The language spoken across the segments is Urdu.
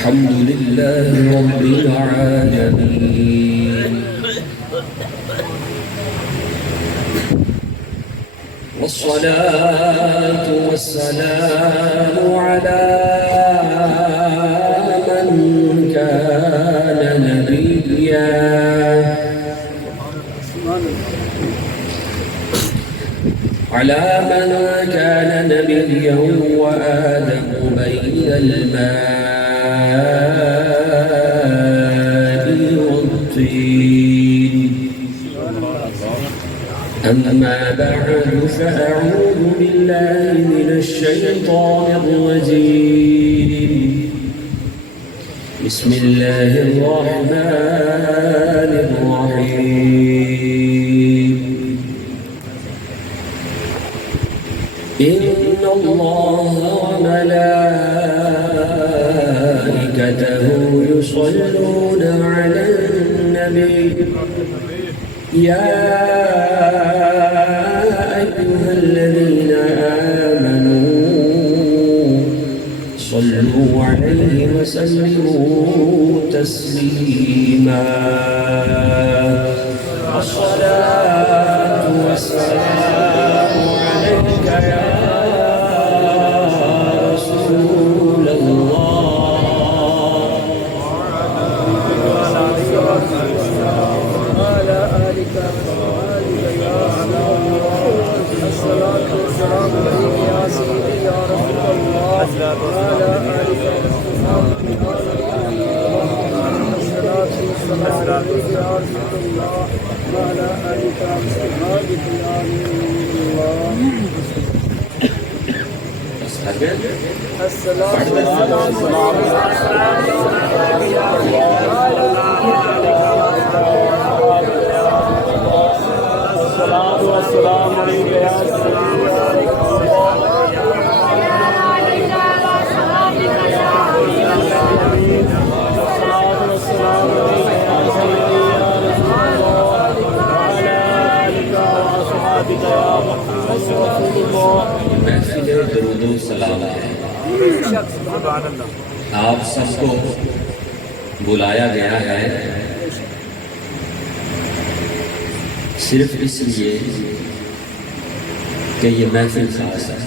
الحمد لله رب العالمين والصلاة والسلام على من كان نبيا وآدم بين الماء والطين أما بعد فأعوذ بالله من الشيطان الرجيم بسم الله الرحمن الرحيم إن الله وملائكته يصلون على النبي يا أيها الذين آمنوا صلوا عليه وسلموا تسليما الصلاة والسلام عليك يا رسول الله وعلى آلك الصلاة والسلام عليك يا سيدي يا رسول الله وعلى آلك الصلاة والسلام عليك يا رسول الله وعلى آلك أصحابك يا نبي الله الصلاة والسلام عليك يا محفل درود و سلام ہے۔ آپ سب کو بلایا گیا ہے صرف اس لیے کہ یہ محفل خاص ہے۔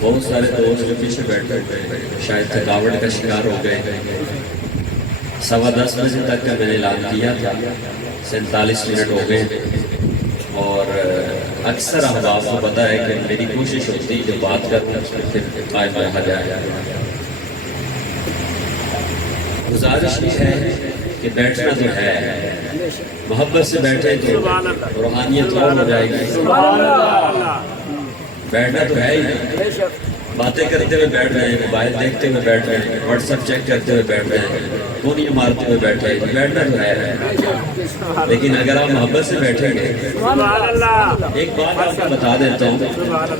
بہت سارے دوست جو پیچھے بیٹھے شاید تھکاوٹ کا شکار ہو گئے۔ 10:15 بجے تک کا میں نے اعلان کیا تھا، 47 منٹ ہو گئے، اور اکثر احباب کو پتہ ہے کہ میری کوشش ہوتی ہے جو بات کرتا پھر قائم رہا جائے۔ گزارش یہ ہے کہ بیٹھنا تو ہے، محبت سے بیٹھے تو روحانیت اور ہو جائے گی۔ بیٹھنا تو ہے ہی، باتیں کرتے ہوئے بیٹھ رہے ہیں، موبائل دیکھتے ہوئے بیٹھ رہے ہیں، واٹس ایپ چیک کرتے ہوئے بیٹھ رہے ہیں، گولیاں مارتے ہوئے بیٹھ رہے ہیں، بیٹھنا تو ہے۔ لیکن اگر آپ محبت سے بیٹھیں گے، ایک بات آپ کو بتا دیتا ہوں،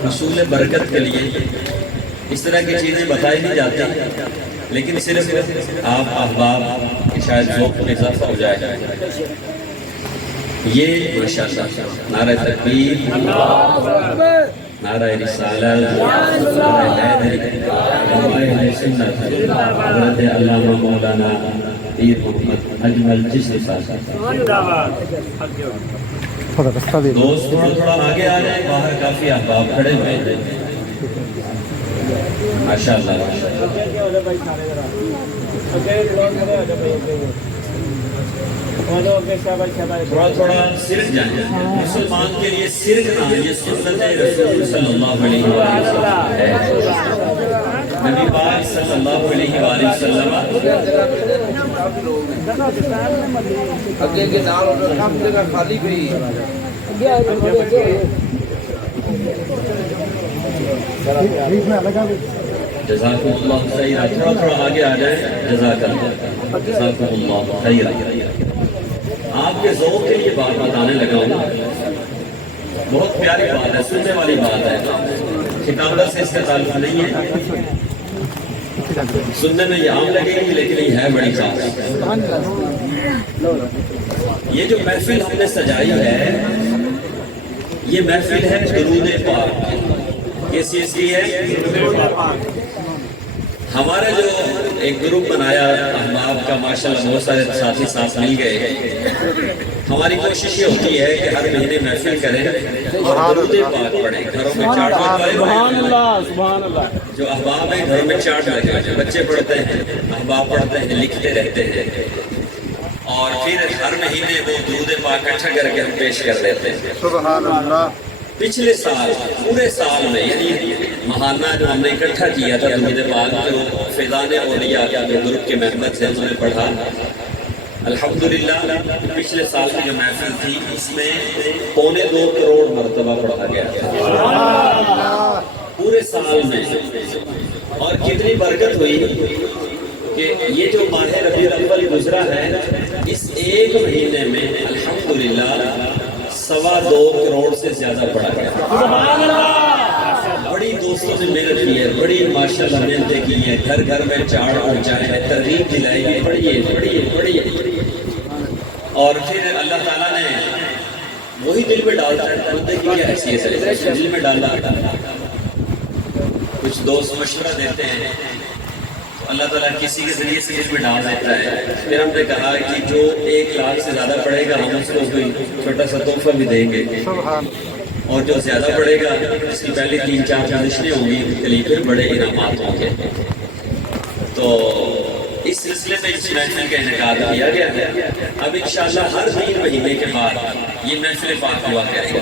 حصول برکت کے لیے اس طرح کی چیزیں بتائی نہیں جاتی، لیکن صرف آپ احباب کی شاید ذوق میں اضافہ ہو جائے۔ یہ ماشاءاللہ نعرہ تکبیر، نعرہ رسالت، نعرہ حیدری، نعرہ سنت، حضرت علامہ مولانا پیر محمد اجمل چشتی صاحب۔ دوست تھوڑا آگے آ جائیں، باہر کافی احباب کھڑے ہوئے ہیں۔ ماشاءاللہ تھوڑا تھوڑا سرک جائیں۔ مسلمان کے لیے سرک نہ، یہ سنت رسول صلی اللہ علیہ وسلم ہے۔ نبی پاک صلی اللہ علیہ وسلم خالی گئی جزاکم اللہ خیر، تھوڑا تھوڑا آگے آ جائیں۔ جزاک اللہ، جزاکم اللہ خیر۔ آپ کے ذوق کے لیے بات بتانے لگا ہوں، بہت پیاری بات ہے، سننے والی بات ہے، کتابت سے اس کا تعلق نہیں ہے، سننے میں یہ عام لگے گی لیکن یہ ہے بڑی خاص۔ یہ جو محفل ہم نے سجائی ہے، یہ محفل ہے درود پاک، کس چیز کی ہے؟ ہمارا جو ایک گروپ بنایا احباب کا، ماشاءاللہ بہت سارے ساتھی ساتھ مل گئے. ہماری کوشش یہ ہوتی ہے کہ ہر مہینے محفل کریں اور درود پاک پڑھیں. گھروں میں چارٹ لگائے ہوئے، جو احباب ہیں گھروں میں چارٹ لگے ہوئے ہیں، بچے پڑھتے ہیں، احباب پڑھتے ہیں، لکھتے رہتے ہیں، اور پھر ہر مہینے وہ درود پاک اکٹھا کر کے ہم پیش کر دیتے ہیں. سبحان اللہ. پچھلے سال پورے سال میں یعنی ماہانہ جو ہم نے اکٹھا کیا تھا درود پاک، جو فیضان اولیاء جو گروپ کے ممبر تھے انہوں نے پڑھا. الحمدللہ پچھلے سال کی جو محفل تھی اس میں 2.25 کروڑ مرتبہ پڑھا گیا تھا پورے سال میں. اور کتنی برکت ہوئی کہ یہ جو ماہ ربیع الاول گزرا ہے، اس ایک مہینے میں الحمدللہ 2.25 کروڑ سے زیادہ پڑھا گیا. بڑی دوستوں نے محنت کی ہے، بڑی ماشاءاللہ محنتیں کی ہیں، گھر گھر میں چاڑ پہنچائے ہیں، ترغیب دلائی ہے، پڑھیے پڑھیے پڑھیے. اور پھر اللہ تعالیٰ نے وہی دل میں ڈالتا ہے، بندے کی کیا حیثیت ہے، دل میں ڈالا. کچھ دوست مشورہ دیتے ہیں، اللہ تعالیٰ کسی کے ذریعے سے دل میں ڈال دیتا ہے. پھر ہم نے کہا کہ جو 1 لاکھ سے زیادہ پڑھے گا ہم اس کو کوئی چھوٹا سا تحفہ بھی دیں گے، اور جو زیادہ پڑھے گا اس کی پہلی 3-4 جانشنیں ہوں گی، ان کے لیے پھر بڑے انعامات ہوں گے. تو اس سلسلے میں اس محفل کا انعقاد کیا گیا ہے. اب انشاءاللہ ہر 3 مہینے کے بعد یہ محفل پاک ہوا کرے گا.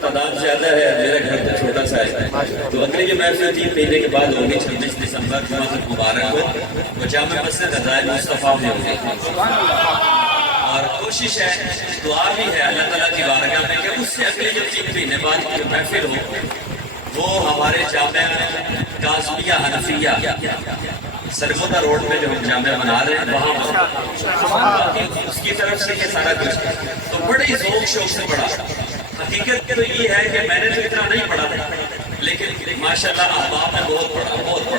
تعداد زیادہ ہے، میرا گھر تو چھوٹا سا ہے، تو اگلی جو محفل 3 مہینے کے بعد ہوگی 26 دسمبر جمعہ مبارک کو، وہ جامع مسجد عزائر مصطفیٰ میں ہوگی. اور کوشش ہے، دعا بھی ہے اللہ تعالیٰ کی بارگاہ میں کہ اس سے اگلے جو 3 مہینے بعد جو محفل ہو وہ ہمارے جامع قاسمیہ حنفیہ سرگودا روڈ میں جو ہم جامعہ بنا رہے ہیں وہاں اس کی طرف سے یہ سارا کچھ. تو بڑے ذوق شوق سے پڑھا. حقیقت تو یہ ہے کہ میں نے تو اتنا نہیں پڑھا تھا، لیکن ماشاءاللہ احباب نے بہت پڑھا.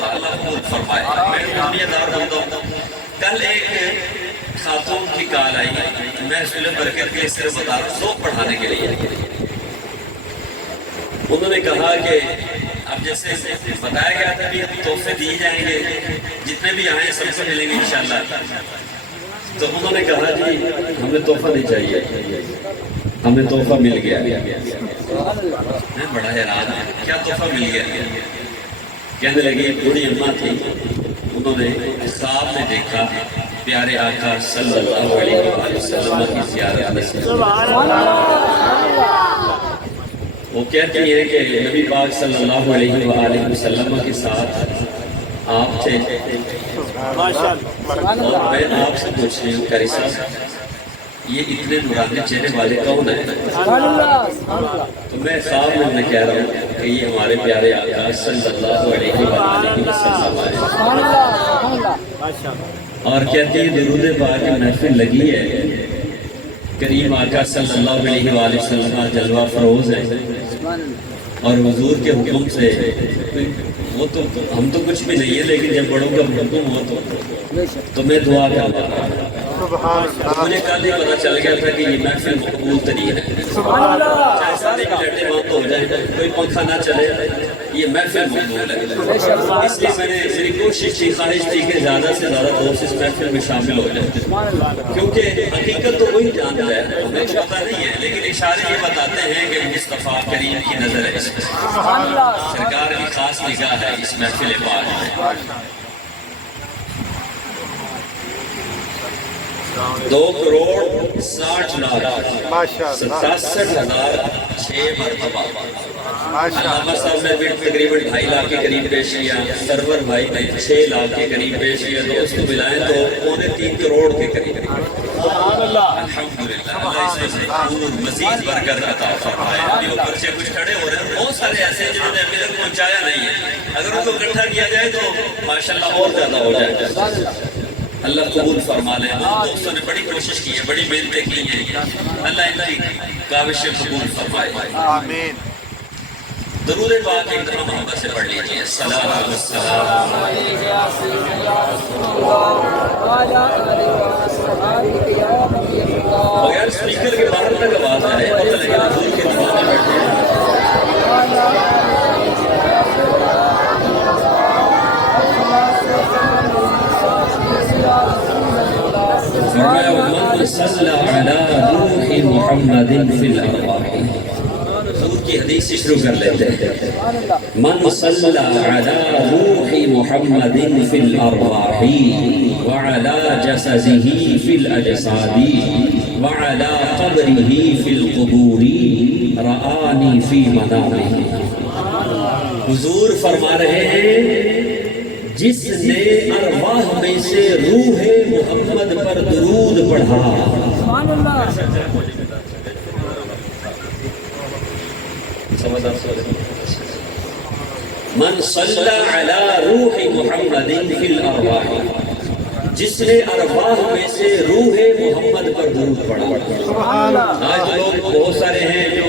اللہ قبول فرمائے. میں دنیا دار بندہ ہوں. کل ایک خاتون کی کال آئی، میں رسول برکت کے صرف بتا رہا ہوں ذوق پڑھانے کے لیے. انہوں نے کہا کہ اب جیسے بتایا گیا تھا کہ تحفے دیے جائیں گے، جتنے بھی آئیں سب سے ملیں گے انشاءاللہ. تو انہوں نے کہا جی ہمیں تحفہ نہیں چاہیے، ہمیں تحفہ مل گیا. میں بڑا حیران ہے، کیا تحفہ مل گیا؟ کہنے لگی ایک بوڑھی اماں تھی، انہوں نے خواب میں دیکھا پیارے آقا صلی اللہ علیہ وسلم کی زیارت نصیب. وہ کہتی ہیں کہ نبی پاک صلی اللہ علیہ وآلہ وسلم کے ساتھ آپ تھے، اور میں آپ سے پوچھ رہی ہوں قاری صاحب یہ اتنے نورانی چہرے والے کون ہیں؟ تو میں خواب میں انہیں کہہ رہا ہوں کہ یہ ہمارے پیارے آقا صلی اللہ علیہ وآلہ وسلم ہیں. اور کہتی ہے درود پاک کی محفل لگی ہے، کریم آقا صلی اللہ علیہ وآلہ وسلم جلوہ فروز ہے، اور حضور کے حکم سے وہ تو ہم تو کچھ بھی نہیں ہے، لیکن جب بڑوں کا حکم ہو تو میں دعا کرتا ہوں. مجھے کل ہی پتا چل گیا تھا کہ یہ محفل مقبول ترین ہے. چاہے سارے لڑنے بند ہو جائے، کوئی پنکھا نہ چلے، یہ محفل مقبول ہے. اس لیے میں نے میری کوشش تھی، خواہش تھی کہ زیادہ سے زیادہ دوست اس محفل میں شامل ہو جائیں، کیونکہ حقیقت تو وہی جانتا ہے، ہمیں پتہ نہیں ہے، لیکن اشارے یہ بتاتے ہیں کہ مصطفیٰ کریم کی نظر ہے اس میں، سرکار کی خاص نگاہ ہے اس محفل پاک میں. 2,60,67,006 مرتبہ. علامہ صاحب نے بھی تقریباً 2.5 لاکھ کے قریب پیش کیا، سرور بھائی نے 6 لاکھ کے قریب پیش کیا، تو اس کو ملائیں تو 3.25 کروڑ کے قریب. الحمدللہ اللہ اس میں مزید برکت عطا فرمائے. ابھی اوپر سے کچھ کھڑے ہو رہے ہیں، بہت سارے ایسے ہیں جنہوں نے ابھی تک پہنچایا نہیں ہے، اگر ان کو اکٹھا کیا جائے تو ماشاءاللہ اور زیادہ ہو جائے. اللہ قبول فرما لے. دوستوں نے بڑی کوشش کی ہے، بڑی محنتیں کی ہیں، اللہ ان کی کاوشیں قبول فرمائے. آمین. درود پاک ایک دفعہ محبت سے پڑھ لیجیے. السلام بغیر اسپیکر کے باہر تک آواز آئے، پتہ لگے حضور کے دعا میں بیٹھے ہیں. صلی علی روح محمد فی الارواح. حضور کی حدیث سے شروع کر لیتے ہیں. من صلی علی روح محمد فی الارواح وعلی جسده فی الاجساد وعلی قبره فی القبور رآنی فی منامه. حضور فرما رہے ہیں جس نے ارواح میں سے روح محمد پر درود پڑھا. من صلی علی روح محمد فی الارواح، جس نے ارواح میں سے روح محمد پر درود پڑھا. آج لوگ بہت سارے ہیں جو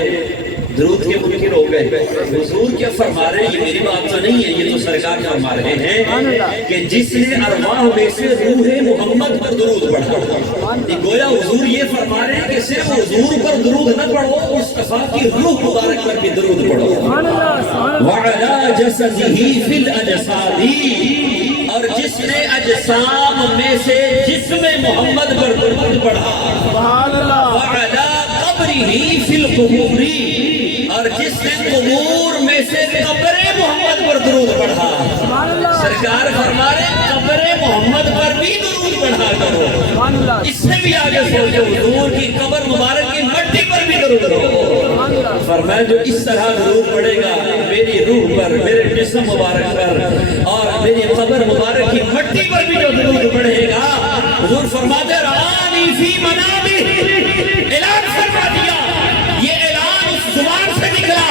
درود کے منکر ہو گئے. حضور کیا فرما رہے ہیں؟ یہ میری بات تو نہیں ہے، یہ تو سرکار فرما رہے ہیں کہ جس نے ارواح میں سے روح محمد پر درود پڑھا. گویا حضور یہ فرما رہے ہیں کہ صرف حضور پر درود نہ پڑھو، مصطفیٰ کی روح مبارک پر بھی درود پڑھو. وعلی جسدہ فی الاجساد، اور جس نے اجسام میں سے جسم محمد پر درود پڑھا. وعلی قبرہ فی القبور، اور جس نے قبور میں سے قبر محمد پر درود پڑھا. سرکار فرما رہے قبر محمد پر بھی درود پڑھا کرو. اس سے بھی آگے سوچو، حضور کی قبر مبارک کی مٹی پر بھی درود کرو. فرمایا جو اس طرح درود پڑے گا میری روح پر، میرے جسم مبارک پر، اور میری قبر مبارک کی مٹی پر بھی جو درود پڑے گا، حضور فرماتے رآنی فی منامہ. اعلان فرما دیا، یہ اعلان اس زبان سے نکلا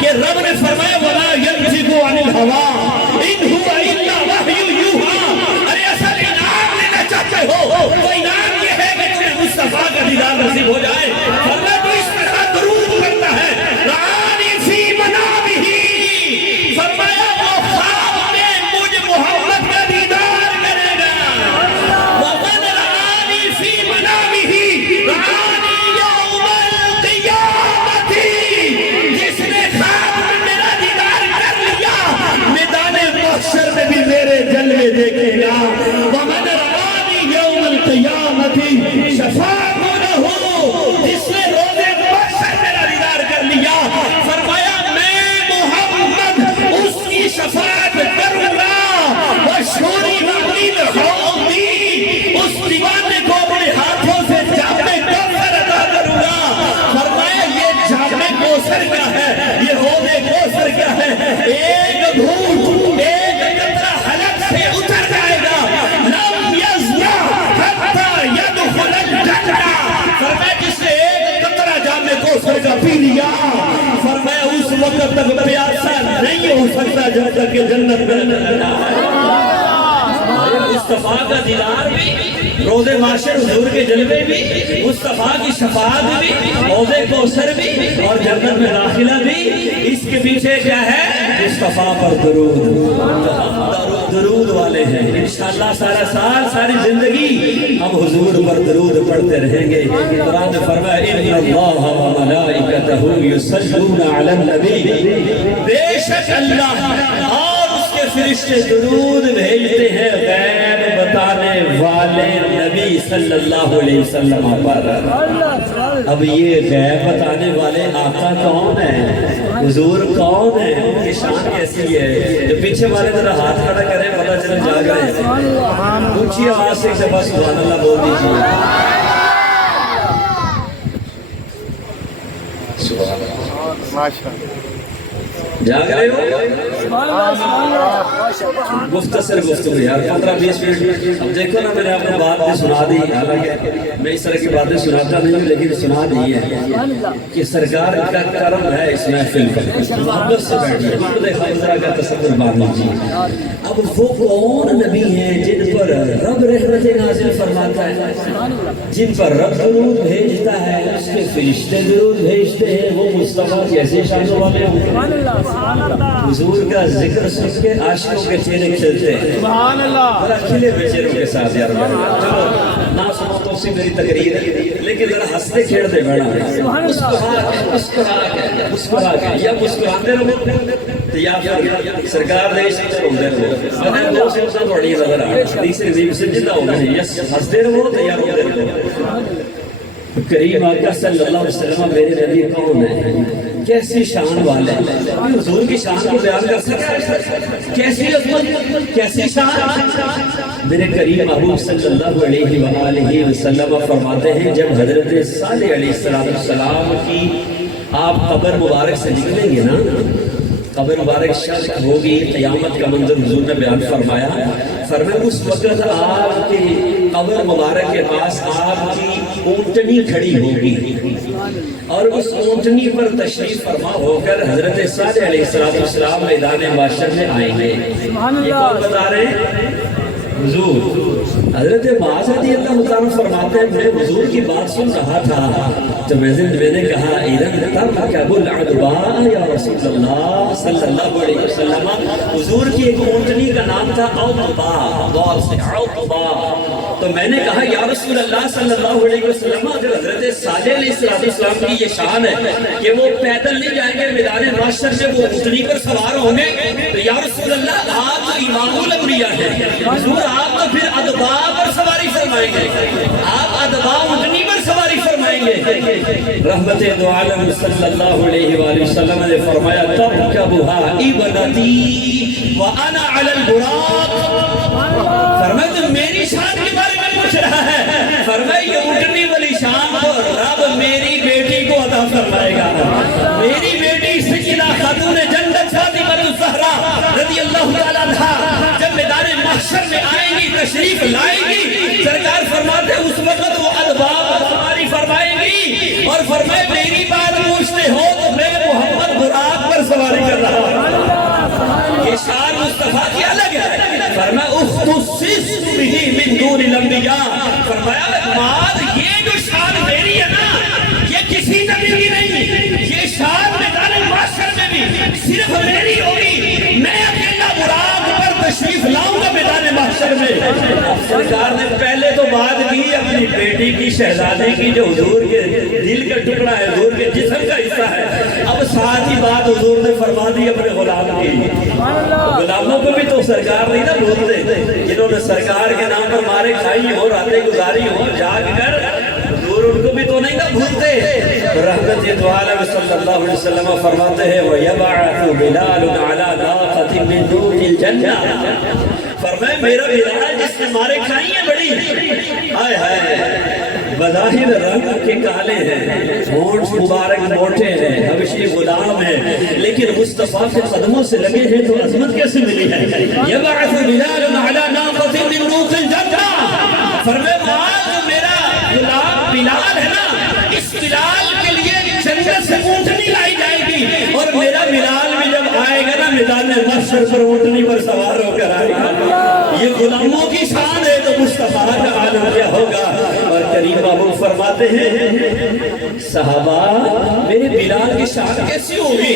کہ رب نے فرمایا وَلَا يَنْطِقُ عَنِ الْهَوَىٰ إِنْ هُوَ إِلَّا وَحْيٌ يُوحَىٰ. ارے اصل انعام لینا چاہتے ہو تو انعام یہ ہے کہ تمہیں مصطفیٰ کا دیدار نصیب ہو جائے. فرمایا تو اس طرح درود کرتا ہے رآنی فی منامہ. فرمایا وہ خواب میں مجھ محمد کا دیدار کرے گا. وَمَنْ رآنی فی منامہ رآنی یوم القیامت. جس نے خواب میں میرا دیدار کر لیا میدان محشر میں بھی میرے جلوے دیکھے گا. وَمَنْ رآنی یوم القیامت شفاعت لہ. جس نے روز محشر میرا دیدار کر لیا، فرمایا میں محمد اس کی شفاعت کروں گا. وَشُرِبَ مِنْ حَوْضِی، اس دیوانے کو اپنے ہاتھوں سے جامِ کوثر عطا کروں گا. فرمایا یہ جامِ کوثر کیا ہے، یہ حوض کوثر کیا ہے؟ ایک گھونٹ، ایک قطرہ حلق سے اتر جائے گا. لم یزنہ حتی یدخل الجنہ. فرمایا جس نے ایک قطرہ جامِ کوثر کا پی لیا، فرمایا اس وقت تک پیاسا نہیں ہو سکتا جب تک کہ جنت میں نہ جائے. مصطفیٰ کا دیدار بھی، روز محشر حضور کے جلوے بھی، مصطفیٰ کی شفاعت بھی، حوض کوثر بھی، اور جنت میں داخلہ بھی. اس کے پیچھے کیا ہے؟ مصطفیٰ پر درود. درود والے ہیں انشاءاللہ سارا سال، ساری زندگی ہم حضور پر درود پڑھتے رہیں گے. قرآن نے فرمایا ان اللہ وملائکتہ یصلون علی النبی. بے شک اللہ اور اس کے فرشتے درود بھیجتے ہیں غیب بتانے والے نبی صلی اللہ علیہ وسلم پر. اب یہ غیب بتانے والے آقا کون ہیں؟ حضور کون ہیں؟ ان کی شان کیسی ہے؟ جو پیچھے والے ذرا ہاتھ کھڑا کریں پتہ چلے جاگ رہے ہیں. اونچی آواز سے ایک دفعہ سبحان اللہ بول دیجیے. سبحان اللہ. جاگ رہے ہو؟ مختصر گفتگو یار 15-20 منٹ. اب دیکھو نا میں نے آپ کو بات بھی سنا دی، حالانکہ میں اس طرح کی باتیں سناتا نہیں ہوں لیکن سنا دی ہے کہ سرکار کا کرم ہے اس محفل پر. محبت سے بیٹھے خود خدا کا تصور مان لیجیے. اب وہ کون نبی ہیں جن پر رب رحمت نازل فرماتا ہے، جن پر رب درود بھیجتا ہے، اس کے فرشتے درود بھیجتے ہیں. وہ مصطفیٰ کیسے شان والے ہوں؟ حضور کا ذکر سن کے عاشقوں کے چہرے کھلتے ہیں. سبحان اللہ. ذرا کھلے ہوئے چہروں کے ساتھ یار چلو نہ سنو تو سی میری میری تقریر ہے لیکن ذرا ہنستے کھیلتے بیٹھنا مسکرا کے یا مسکراتے رہو یا پھر سرکار دے روندے رہو اگر دو سے تھوڑی نظر آ تیسری زیب سے جدا ہو گئے یا ہنستے رہو یا روندے رہو کریم آقا صلی اللہ علیہ وسلم میرے نبی کون ہے کیسی شان والے حضور کی شان کو بیان کر سکتے کیسی عظمت کیسی شان میرے کریم محبوب صلی اللہ علیہ وآلہ وسلم فرماتے ہیں جب حضرت صالح علیہ السلام کی آپ قبر مبارک سے نکلیں گے نا قبر مبارک شق ہوگی قیامت کا منظر حضور نے بیان فرمایا اس وقت آپ کے قبر مبارک کے پاس آپ کی اونٹنی کھڑی ہوگی اور اس اونٹنی پر تشریف فرما ہو کر حضرت صالح علیہ السلام میدان محشر میں آئیں گے یہ کون بتا رہے ہیں حضور حضرت معاذ رضی اللہ عنہ فرماتے ہیں میں حضور کی بات سن رہا تھا تو میں نے کہا اذن ترکب العدباء یا رسول اللہ صلی اللہ علیہ وسلم حضور کی ایک اونٹنی کا نام تھا عدباء دور سے عدباء تو میں نے کہا یا رسول اللہ صلی اللہ علیہ وسلم اگر حضرت صالح علیہ السلام کی یہ شان ہے کہ وہ پیدل نہیں جائیں گے میدان محشر میں وہ اونٹنی پر سوار ہوں گے تو یا رسول اللہ آپ تو امام الانبیاء ہیں حضور آپ تو پھر ادبا پر سواری فرمائیں گے آپ ادبا اونٹنی پر سواری فرمائیں گے رحمت دو عالم صلی اللہ علیہ وآلہ وسلم نے فرمایا ترکبها ابنتی وانا علی البراق فرمایا تو میری شان کے بارے میں پوچھ رہا ہے فرمایا یہ اونٹنی والی شان کو رب میری بیٹی کو عطا فرمائے گا میری بیٹی سیدہ خاتون جنت فاطمہ الزہرا رضی اللہ تعالیٰ عنہا جب میدان محشر میں آئیں گی تشریف لائیں گی سرکار فرماتے ہیں اس وقت وہ ادباب سواری فرمائیں گی اور فرمائے میری بات پوچھتے ہو تو میں محمد براق پر سواری کر رہا ہوں یہ شان مصطفیٰ کی الگ ہے فرمایا اختصص به من دون الانبیاء فرمایا معاذ یہ جو شان میری ہے نا یہ کسی نبی کی نہیں یہ شان میدان محشر میں بھی صرف میری ہوگی میں اکیلا براق پر تشریف لاؤں گا میدان محشر میں سرکار نے پہلے تو بات کی اپنی بیٹی کی شہزادی کی جو حضور کے دل کا ٹکڑا ہے حضور کے جسم کا حصہ ہے اب ساتھ ہی بات حضور نے فرما دی اپنے غلام کی غلاموں کو بھی تو سرکار نہیں نہ بھولتے جنہوں نے سرکار کے نام پر مارے کھائی ہو راتیں گزاری ہو جاگ کر حضور ان کو بھی تو نہیں نہ بھولتے رحمت دو عالم صلی اللہ علیہ وسلم فرماتے ہیں وَيَبْعَثُ بِلَالٌ عَلَى نَاقَةٍ مِّن نُوقِ الْجَنَّةِ فرمائے میرا بلال جس نے مارے کھائی ہیں بڑی آئے ہائے بظاہر رنگ کے کالے ہیں ہونٹ مبارک موٹے ہیں حبشی غلام ہیں لیکن مصطفیٰ کے قدموں سے لگے ہیں تو عظمت کیسے ملی ہے یبعث بلال علی ناقۃ من نوق الجنہ فرمائے معاذ میرا غلام بلال ہے نا اس بلال کے لیے جنت سے اونٹنی لائی جائے گی اور میرا بلال بھی جب آئے گا نا میدان محشر پر اونٹنی پر سوار ہو کر آئے گا یہ غلاموں کی شان ہے تو مصطفیٰ کا عالم کیا ہوگا اور کریم بابو فرماتے ہیں صحابہ میرے بلال کی شان کیسی ہوگی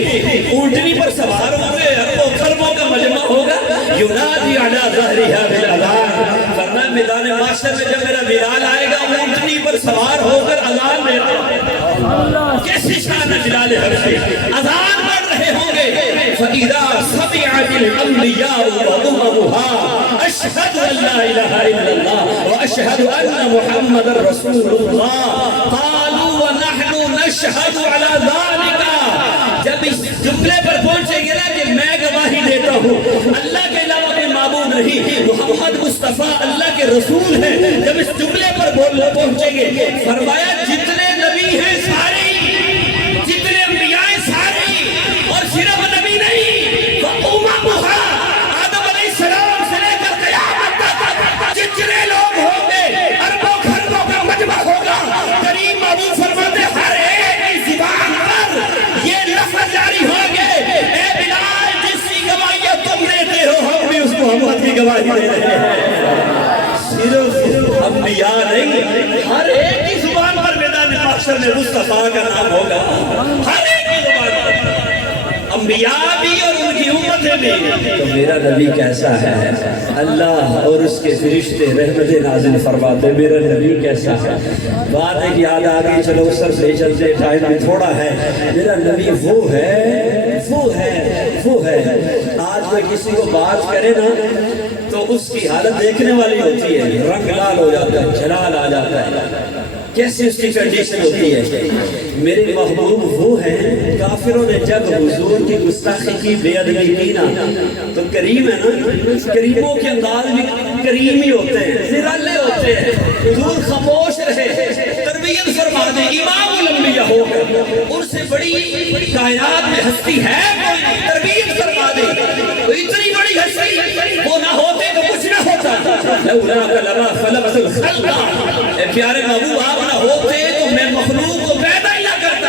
اونٹنی پر سوار ہوں گے اربوں خربوں کا مجمع ہوگا ینادی علی ظہرها بالاذان فرمایا میدان محشر میں جب میرا بلال آئے گا اونٹنی پر سوار ہو کر اذان دیتا کیسی شان ہے بلال حبشی اذان پڑھ رہے ہوں گے فَإِذَا سَمِعَتِ الْأَنْبِيَاءُ وَأُمَمُهَا أَشْهَدُ أَنْ لَا إِلَهَ إِلَّا اللَّهُ وَأَشْهَدُ أَنَّ مُحَمَّدًا رَسُولُ اللَّهِ قَالُوا وَنَحْنُ نَشْهَدُ عَلَى ذَلِكَ جب اس جملے پر پہنچے گے نا کہ میں گواہی دیتا ہوں اللہ کے علاوہ کوئی معبود نہیں محمد مصطفیٰ اللہ کے رسول ہیں جب اس جملے پر پہنچیں گے فرمایا جتنے نبی ہیں سارے جتنے انبیاء ہیں سارے اور صرف نبی نہیں آدم علیہ السلام سے لے کر قیامت تک جتنے لوگ ہوں گے اربوں خربوں کا مجمع ہوگا کریم محبوب فرماتے ہر ایک کی زبان پر یہ لفظ جاری ہوں گے اے بلال جس کی گواہی تم دیتے ہو ہم بھی اس محمد کی گواہی دے رہے ہیں صرف انبیاء نہیں ہر ایک کی زبان پر میدان محشر میں مصطفیٰ کا نام ہوگا ہر ایک کی زبان پر انبیاء بھی اور ان کی امت تو میرا نبی کیسا ہے؟ اللہ اور اس کے فرشتے رحمت نازل فرماتے میرا نبی کیسا ہے؟ بات ایک یاد آ گئی، چلو سر لے چلتے، ٹائم بھی تھوڑا ہے۔ میرا نبی وہ ہے۔ آج کوئی کسی کو بات کرے نا تو اس کی حالت دیکھنے والی ہوتی ہے، رنگ لال ہو جاتا ہے، جلال آ جاتا ہے، کیسے اس کی کنڈیشن ہوتی ہے۔ میرے محبوب وہ ہیں، کافروں نے جب حضور کی گستاخی کی، بے ادبی کی نا، تو کریم ہے نا، کریموں کے انداز بھی کریم ہی ہوتے ہیں، نرالے ہوتے ہیں۔ حضور خاموش رہے، تربیت فرما دے، امام الانبیاء ہو کر ان سے بڑی کائنات میں ہستی ہے کوئی، تربیت فرما دے۔ اتنی بڑی ہستی وہ نہ ہوتے تو کچھ نہ ہوتا۔ لولا لما خلقت الخلق، اے پیارے محبوب آپ نہ ہوتے تو میں مخلوق کو پیدا ہی نہ کرتا۔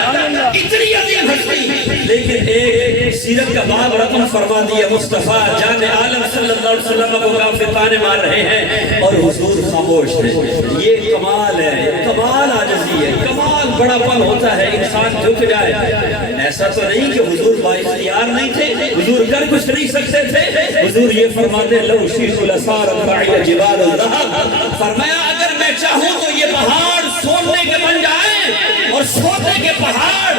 اتنی عظیم ہستی، لیکن ایک سیرت کا باب رقم فرما دیا، مصطفیٰ جان عالم صلی اللہ علیہ وسلم کو کافر تانے مار رہے ہیں اور حضور خاموش ہیں۔ یہ کمال ہے، کمال عاجزی ہے، کمال بڑا پن ہوتا ہے، انسان جھک جائے۔ ایسا تو نہیں کہ حضور بااختیار نہیں تھے، حضور کر کچھ نہیں سکتے تھے۔ حضور یہ فرماتے لو شئت لصارت معي جبال الذهب، فرمایا اگر میں چاہوں تو یہ پہاڑ سونے کے بن جائیں، اور سونے کے پہاڑ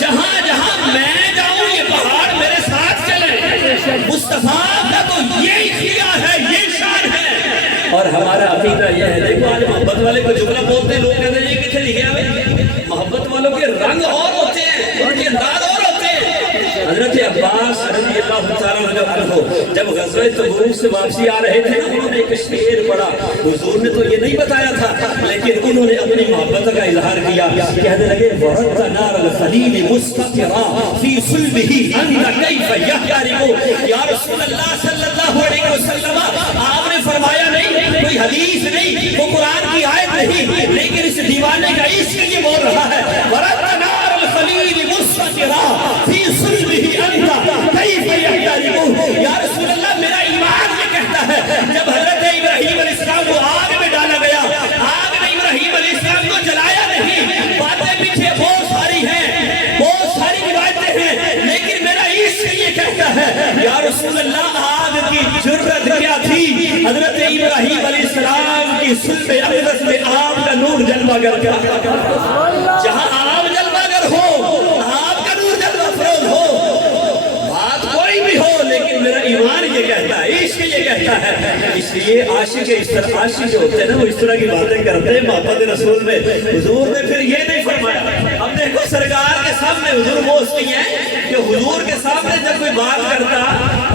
جہاں جہاں میں جاؤں یہ پہاڑ میرے ساتھ چلیں۔ مصطفیٰ کا تو یہ اختیار ہے، یہ شان ہے۔ اور ہمارا عقیدہ یہ ہے، دیکھو آج محبت والے کو جملہ بولتے ہیں، لوگ کہتے ہیں یہ کتنے لکھے ہوئے؟ محبت والوں کے رنگ اور ہوتے ہیں، ان کے انداز اور ہوتے ہیں۔ حضرت عباس رضی اللہ تعالیٰ عنہ جب غزوہ تبوک سے واپسی آ رہے تھے، انہوں نے ایک شعر پڑھا، حضور نے تو یہ نہیں بتایا تھا، لیکن انہوں نے اپنی محبت کا اظہار کیا، کہنے لگے وَرَدَّ نَارَ الْخَلِيلِ مُسْتَقِرًا فِي صُلْبِهِ أَنْتَ كَيْفَ يَحْتَرِقُ۔ یا رسول اللہ صلی اللہ علیہ وسلم، آپ نے فرمایا نہیں، کوئی حدیث نہیں، وہ قرآن کی آیت نہیں، لیکن اس دیوانے کا عشق یہ بول رہا ہے وَرَدَّ نَارَ الْخَلِيلِ مُسْتَقِرًا فِي صُلْبِهِ أَنْتَ كَيْفَ يَحْتَرِقُ۔ یا رسول اللہ میرا ایمان یہ کہتا ہے، جب حضرت ابراہیم علیہ السلام کو آگ میں ڈالا گیا، آگ میں ابراہیم علیہ السلام کو جلایا نہیں، باتیں پیچھے بہت ساری ہیں، بہت ساری روایتیں ہیں، لیکن میرا عشق یہ کہتا ہے یا رسول اللہ آگ کی جرت کیا تھی؟ حضرت ابراہیم علیہ السلام کی صلب اقدس میں آگ کا نور جلوہ گر گیا۔ جہاں آگ جلوہ گر ہو، آگ کا نور جلوہ فروز ہو، بات کوئی بھی ہو، لیکن میرا ایمان یہ کہتا ہے، عشق یہ کہتا ہے۔ اس لیے عاشق اس طرح، عاشق جو ہوتے ہیں نا وہ اس طرح کی باتیں کرتے ہیں محبت رسول میں۔ حضور نے پھر یہ نہیں فرمایا، اب دیکھو سرکار کے سامنے حضور وہ اس کی ہیں کہ حضور کے سامنے جب کوئی بات کرتا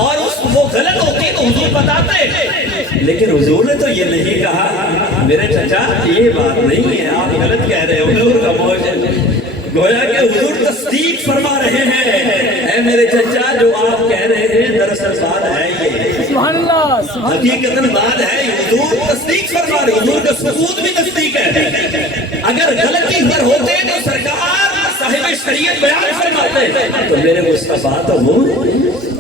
اور وہ غلط ہوتی تو حضور بتاتے، لیکن حضور نے تو یہ نہیں کہا میرے چچا یہ بات نہیں ہے، آپ غلط کہہ رہے ہو۔ حضور کا موجود گویا کہ حضور تصدیق فرما رہے ہیں، اے میرے چچا جو آپ کہہ رہے ہیں دراصل بات ہے یہ، سبحان اللہ، حقیقتاً بات ہے، حضور تصدیق فرما رہے، حضور کا ثبوت بھی تصدیق ہے۔ اگر غلطی پر ہوتے تو سرکار صاحب شریعت بیان فرماتے، تو میرے مصطفیٰ تو وہ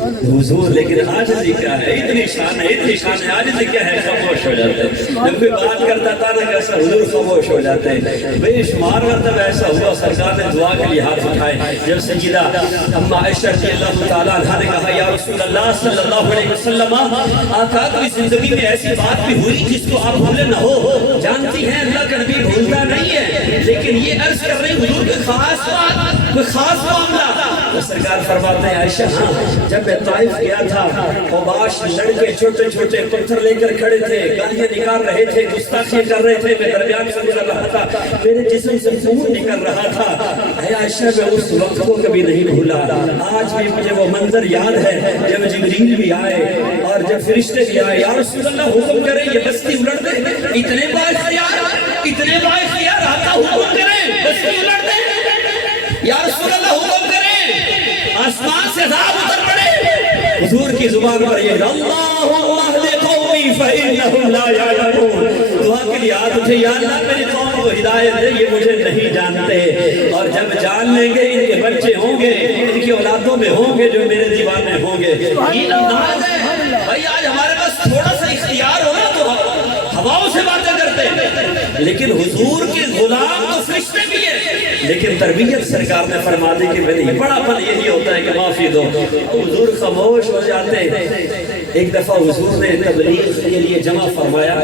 حضور، لیکن عاجزی کیا ہے، اتنی شان ہے، اتنی شان ہے، عاجزی کیا ہے، خاموش ہو جاتے ہیں۔ جب کوئی بات کرتا تھا نا کیسا حضور خاموش ہو جاتے ہیں۔ بے شمار مرتبہ ایسا ہوا سرکار نے دعا کے لیے ہاتھ اٹھائے، جب سیدہ اما عائشہ رضی اللہ تعالیٰ عنہا نے کہا یا رسول اللہ صلی اللہ علیہ وسلم، آقا کی زندگی میں ایسی بات بھی ہوئی جس کو آپ بھولے نہ ہو؟ جانتی ہیں اللہ کا نبی بھولتا نہیں ہے، لیکن یہ عرض کر رہے حضور کے خاص بات، کوئی خاص معاملہ؟ تو سرکار فرماتے ہیں عائشہ ہاں، جب میں طائف گیا تھا، قباش لڑکے چھوٹے چھوٹے پتھر لے کر کھڑے تھے، گالیاں نکال رہے تھے، گستاخی کر رہے تھے، میں درمیان سے گزر رہا تھا، میرے جسم سے خون نکل رہا تھا۔ اے عائشہ میں اس وقت کو کبھی نہیں بھولا، آج بھی مجھے وہ منظر یاد ہے جب جبریل بھی آئے اور جب فرشتے بھی آئے، یا رسول اللہ حکم کریں یہ بستی الٹ دے، اتنے بااختیار آقا حکم کریں بستی الٹ دے، یا رسول اللہ حکم کریں آسمان سے عذاب اتر پڑے۔ حضور کی زبان پر یہ اللہم اہد قومی فإنہم لا یعلمون، دعا کے لیے ہاتھ اٹھے، یا اللہ میری قوم کو ہدایت دے، یہ مجھے نہیں جانتے، اور جب جان لیں گے ان کے بچے ہوں گے، ان کی اولادوں میں ہوں گے جو میرے دیوانے ہوں گے۔ یہ انداز ہے بھائی، آج ہمارے پاس تھوڑا سا اختیار ہونا تو ہواؤں سے باتیں کرتے ہیں، لیکن حضور کے غلام تو فرشتے بھی ہیں، لیکن تربیت سرکار نے فرما دی کہ نہیں، بڑا پن یہی ہوتا ہے کہ معافی دو. حضور خاموش ہو جاتے. ایک دفعہ حضور نے تبلیغ کے لیے جمع فرمایا،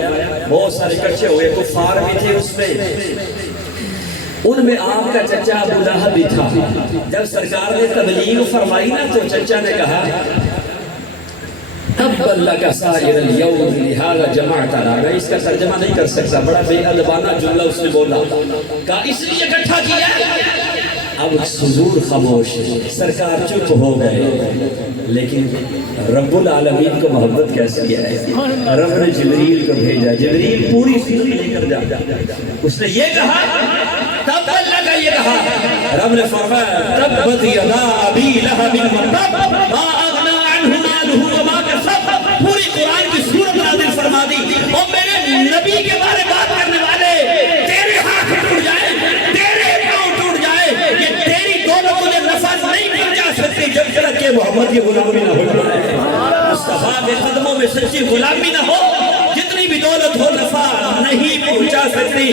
بہت سارے کچھے ہوئے، کفار بھی تھے اس میں، ان میں آپ کا چچا ابو لہب بھی تھا. جب سرکار نے تبلیغ فرمائی نا تو چچا نے کہا تبا لک سائر اليوم لہذا جمعتنا. میں اس کا ترجمہ نہیں کر سکتا، بڑا بے ادبانہ جملہ اس نے بولا، کہا اس لیے اکٹھا کیا. اب حضور خاموش، سرکار چپ ہو گئے. لیکن رب العالمین کو محبت کیسی ہے، رب نے جبریل کو بھیجا. جبریل پوری فکر لے کر جا، اس نے یہ کہا تب اللہ کا یہ کہا. رب نے فرمایا تبت یدا ابی لہب وتب ما اغنی عنہ مالہ وما کسب. پوری قرآن کی سورت نازل فرما دی. اور میرے نبی کے بارے بات کرنے والے، تیرے ہاتھ ٹوٹ جائے، تیرے پاؤں ٹوٹ جائے، یہ تیری دولت تجھے نفع نہیں پہنچا سکتی جب تک کہ محمد کی غلامی نہ ہو جائے. مصطفیٰ کے قدموں میں سچی غلامی نہ ہو، جتنی بھی دولت ہو نفع نہیں پہنچا سکتی.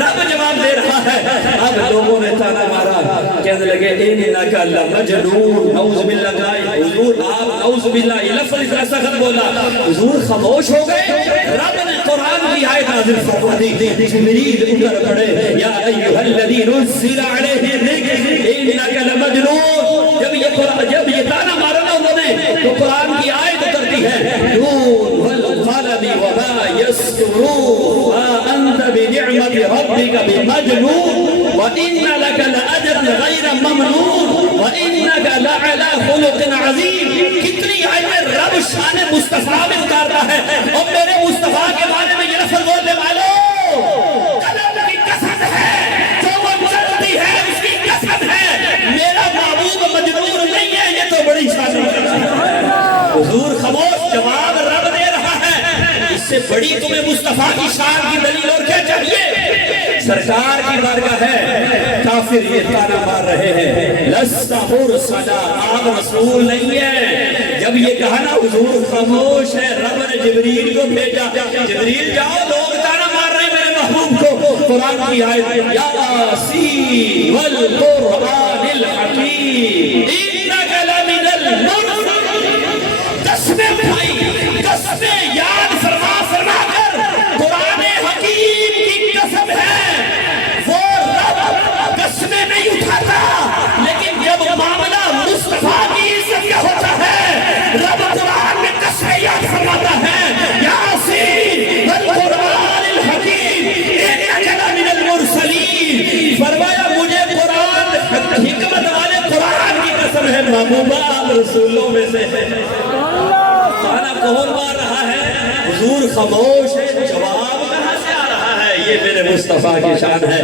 رب جواب دے رہا ہے. اب لوگوں نے تانا مارا، کہنے لگے انک لمجنون. نعوذ باللہ کا حضور آپ نعوذ باللہ یہ لفظ اتنا سخت بولا. حضور خاموش ہو گئے. رب نے قرآن کی آیت نازل فرما دی. جبریل اتر پڑے، یا ایھا الذی نزل علیہ الذکر انک لمجنون. جب یہ تانا مارا نا انہوں نے تو قرآن کی آیت اترتی ہے نون والقلم وما يسطرون ما انت بنعمت ربك بمجنون وان لك لاجرا غیر ممنون وانك لعلى خلق عظیم. کتنی آیتیں رب شان مصطفیٰ میں اتارتا ہے. اور میرے مصطفیٰ کے بارے میں یہ لفظ بولنے والوں، قلم کی قسم ہے جو وہ چلتی ہے اس کی قسم ہے، میرا محبوب مجنون نہیں ہے. یہ تو بڑی شان ہے. حضور خاموش، جواب رب دے رہا ہے. اس سے بڑی تمہیں مصطفیٰ کی شان کی دلیل اور کیا چاہیے؟ سرکار کی بارگاہ ہے. کافر یہ تانا مار رہے ہیں لست مرسلا، آپ رسول نہیں ہے. جب یہ کہا نا حضور خاموش ہے، رب نے جبریل کو بھیجا. جبریل جاؤ، لوگ تانا مار رہے ہیں میرے محبوب کو. قرآن کی آیت یاسین والقرآن الحکیم انک لمن المرسلین. قسمیں اٹھائی، قسمیں یاد فرما فرما کر قرآن حکیم کی قسم ہے. وہ رب قسمیں نہیں اٹھاتا، لیکن جب معاملہ مصطفیٰ کی عزت کا ہوتا ہے رب قرآن میں قسمیں یاد فرماتا ہے. یاسین والقرآن الحکیم انک لمن المرسلین. فرمایا مجھے قرآن حکمت والے قرآن کی قسم ہے، محبوبہ آپ رسولوں میں سے ہے. تانا کون مار رہا ہے؟ حضور خاموش ہے. جواب کہاں سے آ رہا ہے؟ یہ میرے مصطفیٰ کی شان ہے.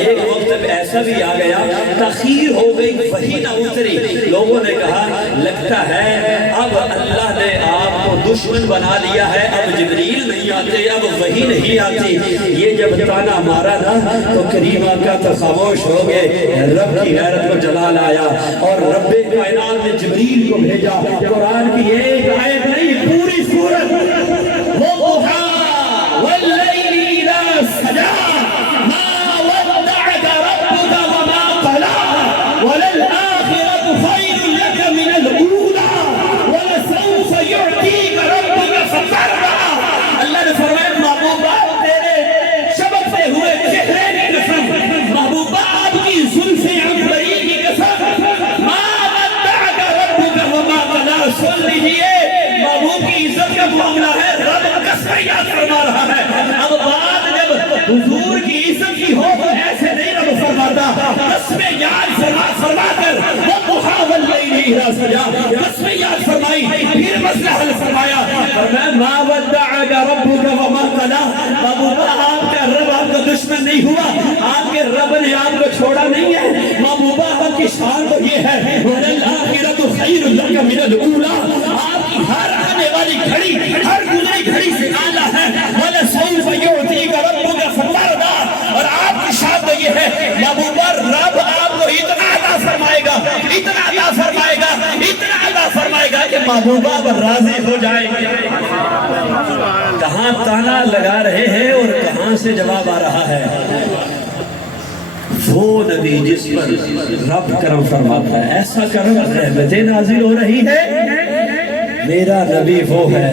ایک وقت ایسا بھی آ گیا، تاخیر ہو گئی، وحی نہ اتری. لوگوں نے کہا لگتا ہے اب اللہ نے آپ کو دشمن بنا لیا ہے، اب جبریل نہیں آتے، اب وحی نہیں آتی. یہ جب تانا مارا نا تو کریم آقا تو خاموش ہو گئے. رب کی غیرت کو جلال آیا اور رب کائنات نے جبریل کو بھیجا. قرآن کی ایک آیت نہیں، پوری سورت والضحیٰ واللیل اذا سجا ما ودعك ربك وما قلى وللآخرة خير لك من الأولى ولسوف يعطيك ربك فترضى. اللہ نے فرمایا محبوبہ تیرے چمکتے ہوئے چہرے کی قسم، محبوبہ آپ کی زلفیں عنبری کی قسم، ما ودعك ربك وما قلى. سن لیجئے محبوب کی عزت کا معاملہ ہے، رب قسمیں یاد فرما رہا ہے. اب بات جب حضور کی عزت کی ہو تو ایسے نہیں رب فرماتا. قسمیں یاد فرما کر والضحیٰ واللیل اذا سجا قسمیں یاد فرمائی، پھر مسئلہ حل فرمایا. فرمایا ما ودعك ربك وما قلى. محبوبہ آپ کا رب آپ کا دشمن نہیں ہوا، آپ کے رب نے آپ کو چھوڑا نہیں ہے. محبوبہ آپ کی شان تو یہ ہے وَلَلْآخِرَةُ خَيْرٌ لَكَ مِنَ الْأُولَى. آپ کی ہر آنے والی گھڑی، ہر گزری گھڑی سے اعلیٰ ہے. وَلَسَوْفَ يُعْطِيكَ رَبُّكَ فَتَرْضَىٰ. اور آپ کی شان تو یہ ہے محبوبہ رب آپ کو اتنا عطا فرمائے گا، اتنا عطا فرمائے گا، اتنا عطا فرمائے گا کہ محبوبہ پر راضی ہو جائے گا. کہاں تانا لگا رہے ہیں اور کہاں سے جواب آ رہا ہے. وہ نبی جس پر رب کرم فرماتا ہے، ایسا کرم رحمتیں نازل ہو رہی ہے، میرا نبی وہ ہے۔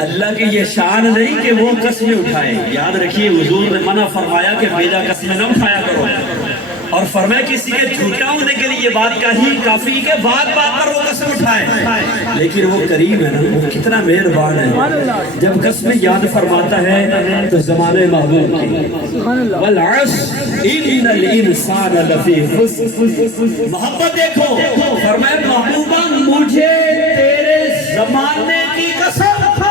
اللہ کی یہ شان نہیں کہ وہ قسمیں اٹھائے، یاد رکھیے حضور نے منع فرمایا کہ بیجا قسمیں نہ اٹھایا کرو، اور فرمایا کسی کے جھوٹا ہونے کے لیے یہ بات کہی کافی کہ بات بات پر وہ قسم اٹھائے، لیکن وہ کریم ہے نا، وہ کتنا مہربان ہے، جب قسمیں یاد فرماتا ہے تو زمانے محبوب کی والعصر ان الانسان لفی خسر، محبت دیکھو، فرمایا محبوبہ مجھے تیرے زمانے کی قسم،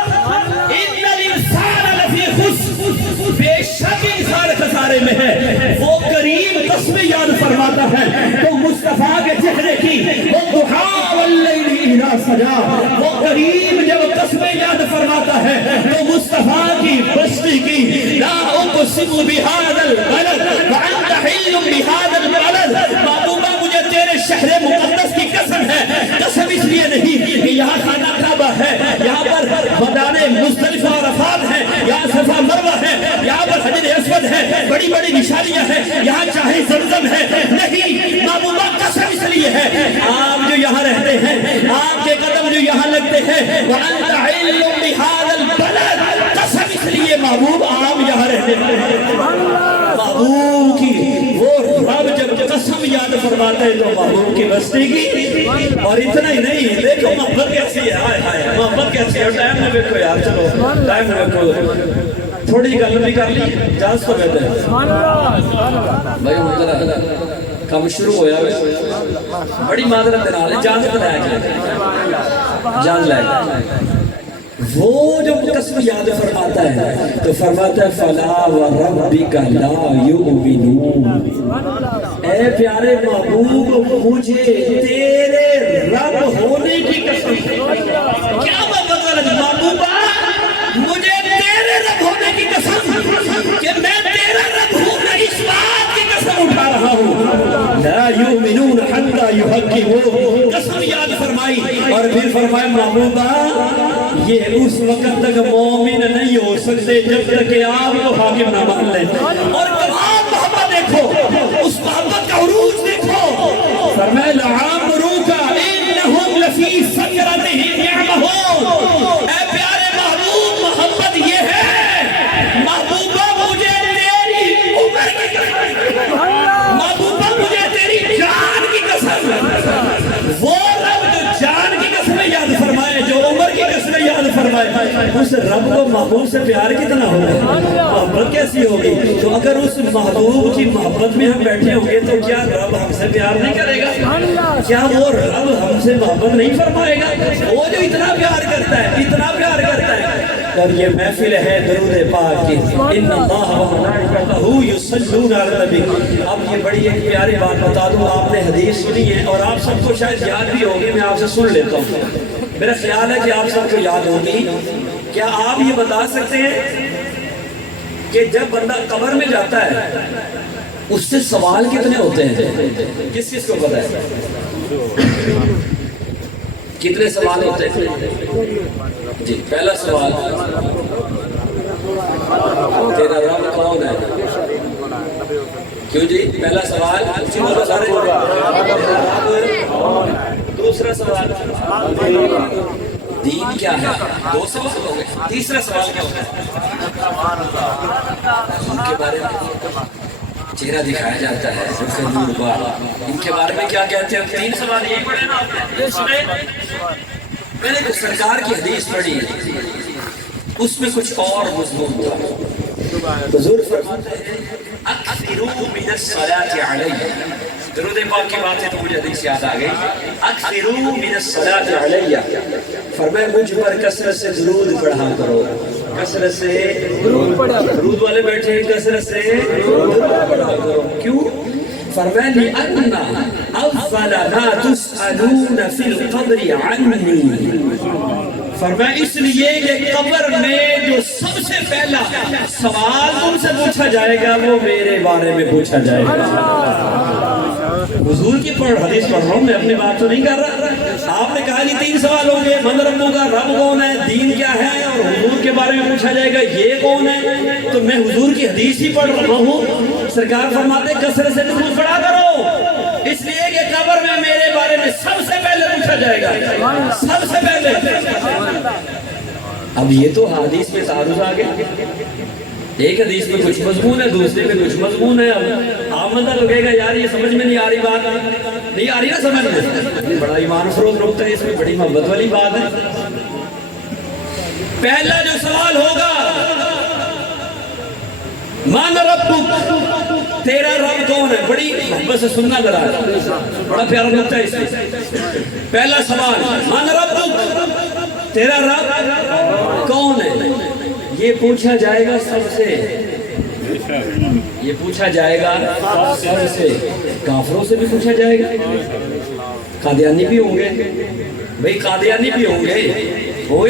ان الانسان لفی خسر، بے شک انسان خسارے میں ہے، وہ کریم قسمیں یاد فرماتا ہے تو مصطفیٰ کے چہرے کی والضحیٰ واللیل اذا سجا، وہ کریم جب قسمیں یاد فرماتا ہے تو مصطفیٰ کی بستی کی لا اقسم بہذا البلد وانت حل بہذا البلد، معلومہ مجھے تیرے شہر مقدس کی قسم ہے، قسم اس لیے نہیں کہ یہاں خانہ کعبہ ہے، یہاں پر میدان مزدلفہ اور عرفات ہے، یہاں صفا مروہ ہے، یہاں پر حجر اسود ہے، بڑی بڑی نشانیاں ہیں، یہاں چاہے زمزم ہے، نہیں، محبوبہ قسم اس لیے ہے آپ جو یہاں رہتے ہیں، آپ کے قدم جو یہاں لگتے ہیں، وَأَنْتَ عِلٌّ بِهَذَا الْبَلَدِ، قسم اس لیے محبوب آپ یہاں رہتے ہیں۔ محبوب کی وہ رب جب قسم یاد فرماتا ہے تو محبوب کی بستی کی، اور اتنا ہی نہیں، دیکھو محبت کیسی ہے، ہائے ہائے محبت کیسی ہے، ٹائم نہ دیکھو یار، چلو ٹائم نہ دیکھو، تھوڑی گل بھی کر لی، جاز تو کہتے ہیں بھائی ادھر کم شروع ہویا ہوئے بڑی معذرت نال جان بتایا گیا، جان لائے گا۔ وہ جو قسم یاد فرماتا ہے تو فرماتا ہے فلا وربک لا یؤمنون، اے پیارے محبوب مجھے تیرے رب ہونے کی قسم، کیا مطلب محبوبہ مجھے تیرے رب ہونے کی قسم کہ میں تیرا رب ہوں، میں اس بات کی قسم اٹھا رہا ہوں، لا یؤمنون حتی یحکمون، قسم یاد فرمائی، اور پھر فرمایا محبوبہ یہ اس وقت تک مومن نہیں ہو سکتے جب تک کہ آپ کو حاکم نہ مان لیں، اور تمام محبت دیکھو، اس محبت کا عروج دیکھو، فرمایا لعمرک انہم لفی سکرتہم یعمہون، اے پیارے محبوب محبت یہ ہے، محبوبہ مجھے تیری عمر کی قسم، محبوبہ مجھے تیری جان کی قسم، وہ رب جو جان کی قسمیں یاد فرمائے، جو عمر کی قسمیں یاد فرمائے، اس رب کو محبوب سے پیار کتنا ہوگا، محبت کیسی ہوگی؟ تو اگر اس محبوب کی محبت میں ہم بیٹھے ہوں گے تو کیا رب ہم سے پیار نہیں کرے گا؟ کیا وہ رب ہم سے محبت نہیں فرمائے گا؟ وہ جو اتنا پیار کرتا ہے، اتنا پیار کرتا ہے۔ اور یہ محفل ہے درود پاک کی، ان اللہ و ملائکتہ یصلون علی النبی۔ اب یہ بڑی ایک پیاری بات بتا دوں، آپ نے حدیث سنی ہے اور آپ سب کو شاید یاد بھی ہوگی، میں آپ سے سن لیتا ہوں، میرا خیال ہے کہ آپ سب کو یاد ہوگی۔ کیا آپ یہ بتا سکتے ہیں کہ جب بندہ قبر میں جاتا ہے اس سے سوال کتنے ہوتے ہیں؟ کس کس کو پتہ ہے کتنے سوال ہوتے ہیں؟ جی پہلا سوال، تیرا رب کون ہے؟ کیوں جی؟ پہلا سوال دوسرا سوال دین کیا ہے؟ دو سوال ہو گئے، تیسرا سوال کیا ہوتا ہے؟ ان کے بارے میں چہرہ دکھایا جاتا ہے، ان کے بارے میں کیا کہتے ہیں؟ تین سوال یہی پڑھے نا آپ نے؟ میں نے کچھ سرکار کی حدیث پڑھی ہے، اس میں کچھ اور مضمون تھا۔ حضور فرماتے ہیں اکثروا من الصلاۃ علیہ، درود پاک کی بات ہے تو مجھے حدیث یاد آ گئی، اکثروا من الصلاۃ علیہ، فرمایا مجھ پر کثرت سے درود پڑھا کرو، کثرت سے درود پڑھا کرو، درود والے بیٹھے کثرت سے درود پڑھا کرو، کیوں؟ فرمایا لِأَنَّ أَفْضَلَ مَا تُسْأَلُونَ فِي الْقَبْرِ عَنِّي، فرمایا اس لیے کہ قبر میں جو سب سے پہلا سوال تم سے پوچھا جائے گا وہ میرے بارے میں پوچھا جائے گا۔ حضور کی حدیث پڑھ رہا ہوں میں، اپنی بات تو نہیں کر رہا. آپ نے کہا جی 3 سوال ہوں گے، من ربوں کا، رب کون ہے، دین کیا ہے، اور حضور کے بارے میں پوچھا جائے گا یہ کون ہے. تو میں حضور کی حدیث ہی پڑھ رہا ہوں. سرکار فرماتے کثرت سے درود پڑھا کرو، اس لیے کہ قبر میں میرے بارے میں سب سے پہلے پوچھا جائے گا، سب سے پہلے. اب یہ تو حدیث میں تعارض آ گیا. ایک حدیث میں کچھ مضمون ہے، دوسرے میں کچھ مضمون ہے. اب آمدہ لگے گا یار یہ سمجھ میں نہیں آ رہی بات، نہیں آ رہی نا سمجھ میں. بڑا ایمان فروز نقطہ ہے، اس میں بڑی محبت والی بات ہے. پہلا جو سوال ہوگا مان ربک، تیرا رب کون ہے. بڑی محبت سے سننا ذرا، بڑا پیارا نقطہ ہے اس میں. پہلا سوال مان ربک، تیرا رب کون ہے. یہ پوچھا جائے گا سب سے، یہ پوچھا جائے گا سب سے. کافروں سے بھی پوچھا جائے گا، قادیانی بھی ہوں گے بھئی، قادیانی بھی ہوں گے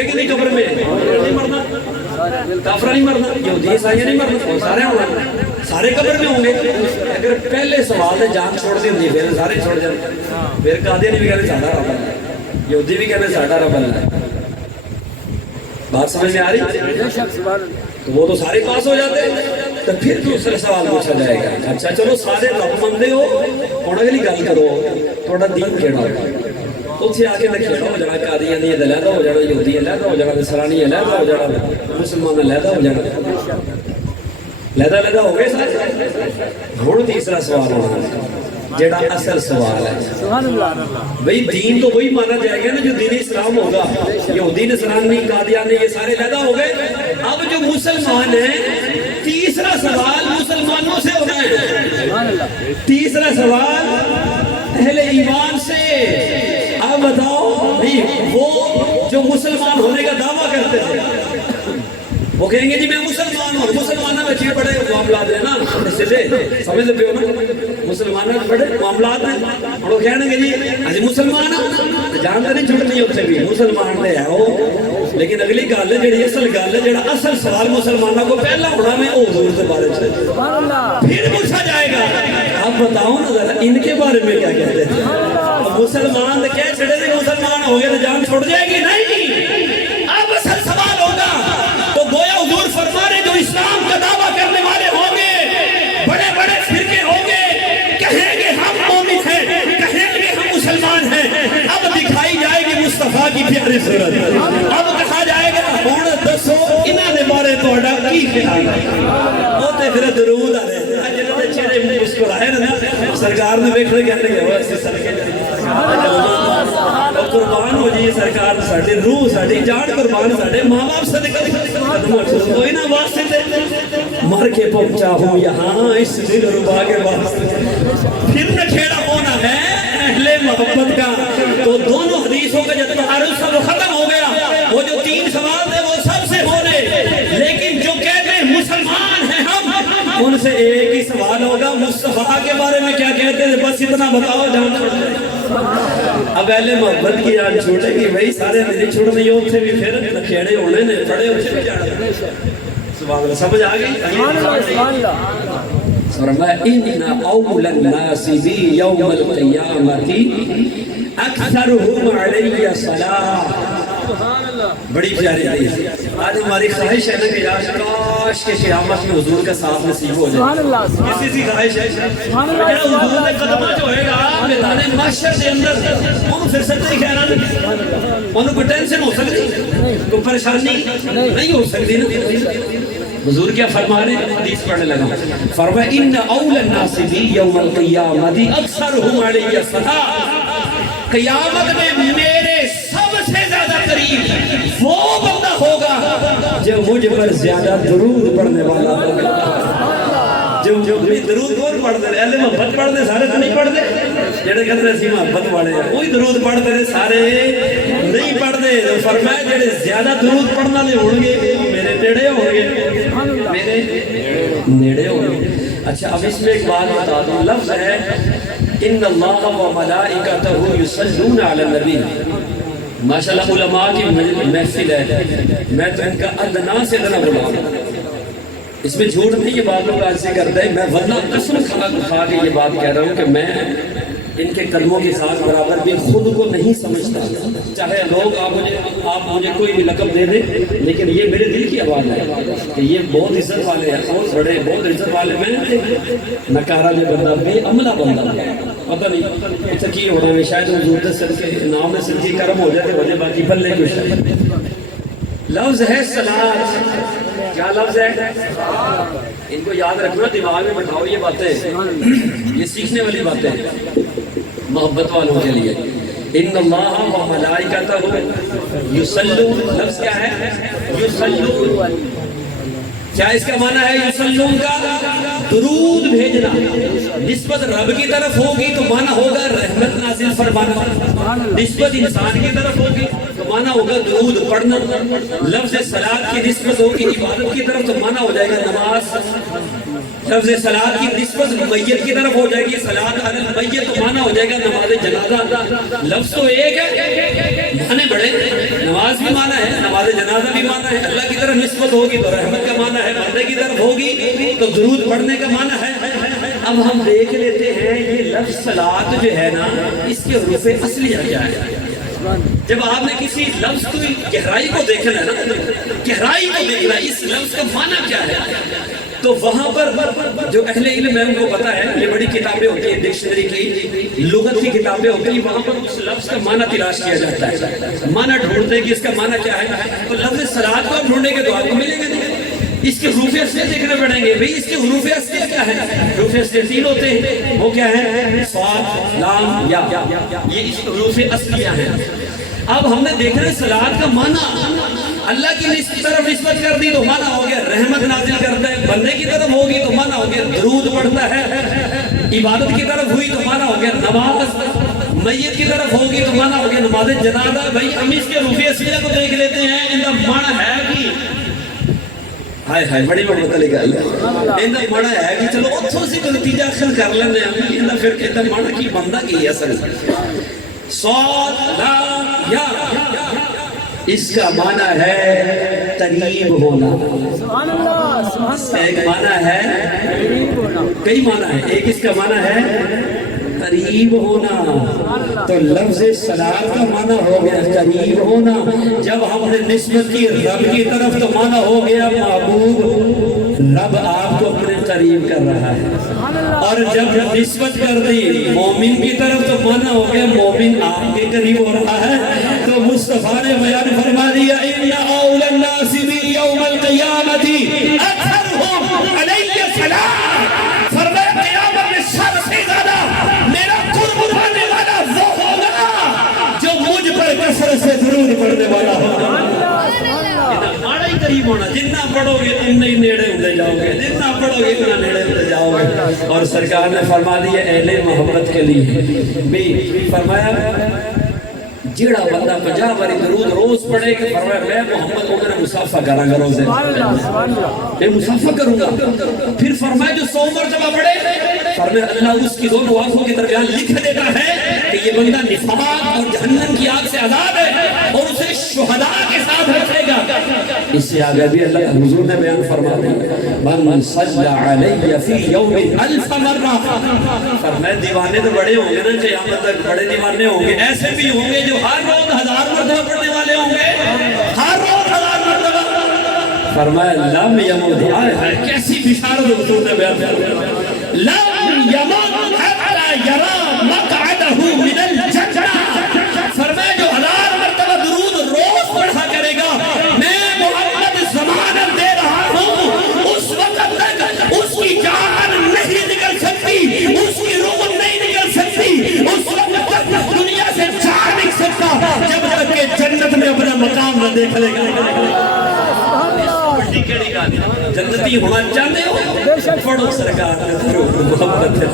کہ نہیں قبر میں. نہیں مرنا کافر، نہیں مرنا یہودی عیسائی، نہیں مرنا، سارے ہونا، سارے قبر میں ہوں گے. اگر پہلے سوال سے جان چھوڑ دی ہوتی پھر سارے چھوڑ جاتے. پھر قادیانی بھی کہنے ساڈا رب ہے، یہودی بھی کہنے ساڈا رب ہے. بات سمجھ میں آ رہی؟ تو وہ تو سارے پاس ہو جاتے. تو پھر دوسرا سوال پوچھا جائے گا. اچھا چلو سارے رب مندے ہو، ہن اگلی گل کرو تہاڈا دین کیڑا ہے. اتنے آ کے نکھیڑا ہو جانا، قادیانی علیحدہ ہو جانا، یہودی علیحدہ ہو جانا، نصرانی علیحدہ ہو جانا، مسلمان علیحدہ ہو جانا. علیحدہ ہو گئے سارے. ہن تیسرا سوال ہونا جڑا اصل سوال ہے. بھئی دین تو وہی مانا جائے گا نا جو دین اسلام ہوگا. یہودی نصرانی قادیانی یہ سارے علیحدہ ہو گئے. اب جو مسلمان ہیں تیسرا سوال مسلمانوں سے ہونا ہے. تیسرا سوال اہل ایمان سے. اب بتاؤ وہ جو مسلمان ہونے کا دعویٰ کرتے ہیں وہ کہیں گے جی میں مسلمان ہوں. مسلمانوں میں بڑے معاملات ہیں نا، سمجھ لے ہو نا، مسلمانوں میں بڑے معاملات ہیں. اور وہ کہنے گے جی اجی مسلمان جانتے نہیں چھوٹنی ہوتے بھی مسلمان رہے ہو. لیکن اگلی گل ہے جڑی اصل گل ہے، جڑا اصل سوال مسلمانوں کو پہلا ہونا میں وہ حضور کے بارے میں پھر پوچھا جائے گا. اب بتاؤ نا ذرا ان کے بارے میں کیا کہتے ہیں. مسلمان تو کہہ چھڑے تھے مسلمان ہو گئے تو جان چھوڑ جائے گی نہیں. اب اصل سوال ہوگا تو گویا حضور فرما رہے جو اسلام کا دعویٰ کرنے والے ہوں گے، بڑے بڑے فرقے ہوں گے، کہیں گے ہم مومن ہیں، کہیں گے ہم مسلمان ہیں. اب دکھائی جائے گی مصطفیٰ کی پیاری صورت. اب کہا جائے گا ہوں دسو انہاں دے بارے تہاڈا کی خیال ہے. وہ تے پھر درود آ رہے جنہاں چہرے مسکرائے نا سرکار نے ویکھ کے کہتے ہیں وہ اسی سرکے قربان ہو جی سرکار ساڈی روح ساڈی جان قربان ساڈے ماں باپ صدقے کوئی نہ واسطے مر کے پہنچا ہوں یہاں اس دل ربا کے واسطے. پھر نکھیڑا ہونا ہے اہل محبت کا. تو دونوں حدیثوں کا جو تعارض سب ختم ہو گیا. وہ جو 3 سوال تھے وہ سب سے ہونے، لیکن جو کہتے ہیں مسلمان ہیں ہم ان سے ایک ہی سوال ہوگا مصطفیٰ کے بارے میں کیا کہتے ہیں. بس اتنا بتاؤ جان چھوڑ دیں. اب اہل محبت کی جان چھوڑے گی بھائی سارے نہیں چھوڑنے سے بھی پھر نکھیڑے ہونے نے پڑے ہوتے بھی جانا. سبحان اللہ سمجھ آ گئی. فرمایا ان اول الناس بی یوم القیامت اکثرهم علی صلاۃ. بڑی پیاری حدیث. آج ہماری خواہش ہے نا کہ یار کاش کہ قیامت میں حضور کا ساتھ نصیب ہو جائے. کسی سی خواہش ہے حضور نے قدمہ جو ہے گا میدان محشر کے اندر انہوں پھر سکتے کہنا انہوں کو ٹینشن ہو سکتی، کوئی پریشانی نہیں ہو سکتی نا. حضور کیا فرما رہے ہیں حدیث پڑھنے لگا. فرمایا ان اول الناس بی یوم القیامت اکثرهم علی الصلاۃ. قیامت میں میرے سب سے زیادہ قریب وہ بندہ ہوگا جو مجھ پر زیادہ درود پڑھنے والا ہوگا. جو درود کون پڑھتے ہیں؟ اہل محبت پڑھتے ہیں سارے تو نہیں پڑھتے. جڑے کہتے ہیں محبت والے ہیں وہی درود پڑھتے ہیں سارے نہیں پڑھتے. فرمایا جڑے زیادہ درود پڑھنا لے ہوں گے میرے نیڑے ہوں گے، میرے نیڑے ہوں گے. اچھا اب اس میں ایک بات بتا دوں. لفظ ہے ان اللہ و ملائکتہ یصلون علی النبی. ماشاءاللہ علماء کی محفل ہے، میں تو ان کا ادنا سے ادنا بلاؤں. اس میں جھوٹ نہیں، یہ بات لوگ آج سے کرتے ہیں. میں ورنہ قسم کھا کے یہ بات کہہ رہا ہوں کہ میں ان کے قدموں کے ساتھ برابر بھی خود کو نہیں سمجھتا. چاہے لوگ آپ مجھے کوئی بھی لقب دے دیں، لیکن یہ میرے دل کی آواز ہے کہ یہ بہت عزت والے ہیں، بہت بڑے، بہت عزت والے. میں نکارا جو بندہ، بے عملہ بندہ، پتہ نہیں اتنا کی ہونا ہے. شاید حضور دے سر کے نام میں سر کی کرم ہو جاتے وجہ باقی بلے کچھ ہے. لفظ ہے صلاۃ. کیا لفظ ہے؟ ان کو یاد رکھنا، دماغ میں بٹھاؤ یہ باتیں، یہ سیکھنے والی باتیں محبت والوں کے لیے. ان اللہ و ملائکتہ یصلون. لفظ کیا ہے؟ یصلون. کیا اس کا معنی ہے یصلون کا؟ درود بھیجنا. نسبت رب کی طرف ہوگی تو معنی ہوگا رحمت نازل فرمانا. نسبت انسان کی طرف ہوگی تو معنی ہوگا درود پڑھنا. لفظ صلاۃ کی نسبت ہوگی عبادت کی طرف تو معنی ہو جائے گا نماز. لفظ صلاۃ کی نسبت میت کی طرف ہو جائے گی صلاۃ علی المیت تو معنی ہو جائے گا نماز جنازہ. لفظ تو ایک ہے، معنی بڑے. نماز بھی معنی ہے، نماز جنازہ بھی معنی ہے. اللہ کی طرف نسبت ہوگی تو رحمت کا معنی ہے، بندے کی طرف ہوگی تو درود پڑھنے کا معنی ہے. اب ہم دیکھ لیتے ہیں یہ لفظ صلاۃ جو ہے نا، اس کے حروف اصلیہ کیا ہے. جب آپ نے کسی لفظ کی گہرائی کو دیکھنا ہے نا، گہرائی کو دیکھنا ہے اس لفظ کا معنی کیا ہے، تو وہاں پر جو اہل علم ہے ان کو پتا ہے. یہ بڑی کتابیں ہوتی ہیں، ڈکشنری کی، لغت کی کتابیں ہوتی ہیں. وہاں پر اس لفظ کا معنی تلاش کیا جاتا ہے، معنی ڈھونڈتے ہیں کہ اس کا معنی کیا ہے. تو لفظ صلاۃ کو آپ ڈھونڈیں گے تو آپ کو ملے گا نہیں. اس کے حروف اصلیہ دیکھنے پڑیں گے. بھئی اس کے حروف اصلیہ کیا ہے؟ حروف اصلیہ 3 ہوتے ہیں. وہ کیا ہے؟ صاد، لام، یا. یہ اس حروف اصلیہ ہیں. اب ہم نے دیکھ رہے صلاۃ کا معنی اللہ کی طرف نسبت کر دی تو معنی ہو گیا رحمت نازل کرتا ہے. بندے کی طرف ہوگی تو معنی ہو گیا درود پڑھتا ہے. عبادت کی طرف ہوئی تو معنی ہو گیا نماز. میت کی طرف ہوگی تو معنی ہو گیا نماز جنازہ. بھائی ہم اس کے حروف اصلیہ کو دیکھ لیتے ہیں. ان کا معنی ہے کہ ہائے ہائے بڑی بڑی مطلب گل ہے. ان کا معنی ہے کہ چلو اتھوں سے نتیجہ حاصل کر لینے ہیں. ان کا پھر ان کا معنی کی بندہ کی ہے اصل صاد لام یا. اس کا معنی ہے قریب ہونا. سبحان اللہ، سبحان اللہ. ایک معنی ہے، کئی معنی ہے. ایک اس کا معنی ہے قریب ہونا. تو لفظ صلاۃ کا معنی ہو گیا قریب ہونا. جب ہم نے نسبت کی رب کی طرف تو معنی ہو گیا معبود. رب آپ کو اپنے قریب کر رہا ہے. اور جب نسبت کر دی مومن کی طرف تو معنی ہو گیا مومن آپ کے قریب ہو رہا ہے. تو مصطفیٰ نے بیان فرما دیا ان اول الناس بی یوم القیامت اکثرهم علی سلام. فرمایا قیامت میں سب سے زیادہ میرا قرب پانے والا وہ ہوگا جو مجھ پر کثرت سے درود پڑھنے والا ہوگا. ماڑا ہی قریب ہونا. جتنا پڑھو گے اتنا ہی نیڑے ہوتے جاؤ گے، جتنا پڑھو گے اتنا نیڑے ہوتے جاؤ گے. اور سرکار نے فرما دیا اہل محبت کے لیے بھی فرمایا جیڑا بندہ 50 باری درود روز پڑھے گا، فرمایا میں محمد کو میرا مسافہ کروں گا روزے میں مسافہ کروں گا. پھر فرمایا جو 100 مرتبہ پڑھے، فرمایا اللہ اس کی دونوں آنکھوں کے درمیان لکھ دیتا ہے کہ یہ بندہ نفاق اور جہنم کی آگ سے آزاد ہے اور اسے شہداء کے ساتھ رکھے گا. اس سے آگے بھی اللہ حضور نے بیان فرما دیا من صلی علی فی یوم 1000 مرہ. فرمایا دیوانے تو بڑے ہوں گے نا قیامت تک، بڑے دیوانے ہوں گے. ایسے بھی ہوں گے جو ہر روز 1000 مرتبہ پڑھنے والے ہوں گے، ہر روز 1000 مرتبہ. فرمایا لم یمت. کیسی بشارت حضور نے بیان فرمایا لم یمت حتی یرا مقعدہ من الجنہ. فرمایا جو 1000 مرتبہ درود روز پڑھا کرے گا، میں محمد ضمانت دے رہا ہوں اس وقت تک اس کی جان نہیں نکل سکتی، اس کی روح نہیں نکل سکتی، اس وقت تک دنیا سے جان نہیں سکتا جب تک کہ جنت میں اپنا مقام نہ دیکھ لے گا. جنتی ہونا چاہتے ہو پڑھو سرکار محبت سے.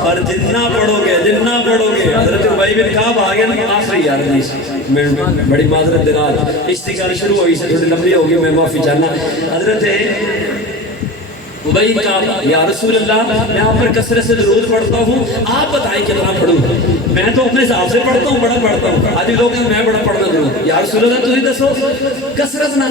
اور جتنا پڑھو گے حضرت عبی بن کعب آ گیا نا آخری یار میں بڑی معذرت دلال استقال شروع ہوئی سے تھوڑی لمبی ہوگی، میں معافی چاہنا. حضرت ابئی کہا یا رسول اللہ میں آپ پر کثرت سے درود پڑھتا ہوں، آپ بتائیں کتنا پڑھوں؟ میں تو اپنے حساب سے پڑھتا ہوں، بڑا پڑھتا ہوں، آدھی لوگ ہیں میں بڑا پڑھنا درود، یا رسول اللہ تجھے دسو کثرت نہ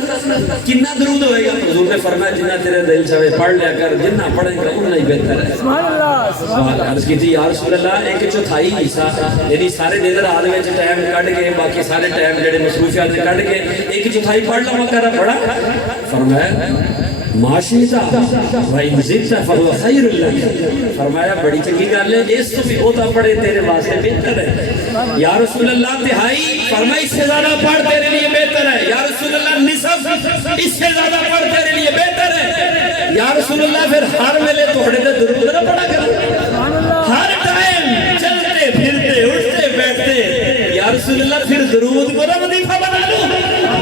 کتنا درود ہوئے گا؟ حضور نے فرمایا جنہ تیرے دل چاہے پڑھ لیا کر، جنہ پڑھیں گا اتنا ہی بہتر ہے۔ سبحان اللہ سوال عرض کی تھی یا رسول اللہ ایک چوتھائی حصہ یعنی سارے دن رات میں ٹائم کٹ کے باقی سارے ٹائم جڑے مصروفیات میں کٹ کے ایک چوتھائی پڑھ لوا کر پڑھا؟ فرمایا معاشیتا وَإِن زِدْتَ فَهُوَ خَيْرٌ لَكَ، فرمایا بڑی چنگی گل ہے، اس تو بھی ہوتا پڑھے تیرے واسطے بہتر ہے۔ یا رسول اللہ تہائی، فرمایا اس سے زیادہ پڑھ تیرے لیے بہتر ہے۔ یا رسول اللہ نصف، اس سے زیادہ پڑھ تیرے لیے بہتر ہے۔ یا رسول اللہ پھر ہر ویلے توڑے تے درود نہ پڑھا کر، ہر ٹائم چلتے پھرتے اٹھتے بیٹھتے یا رسول اللہ پھر درود کو نہ وظیفہ بنا لو۔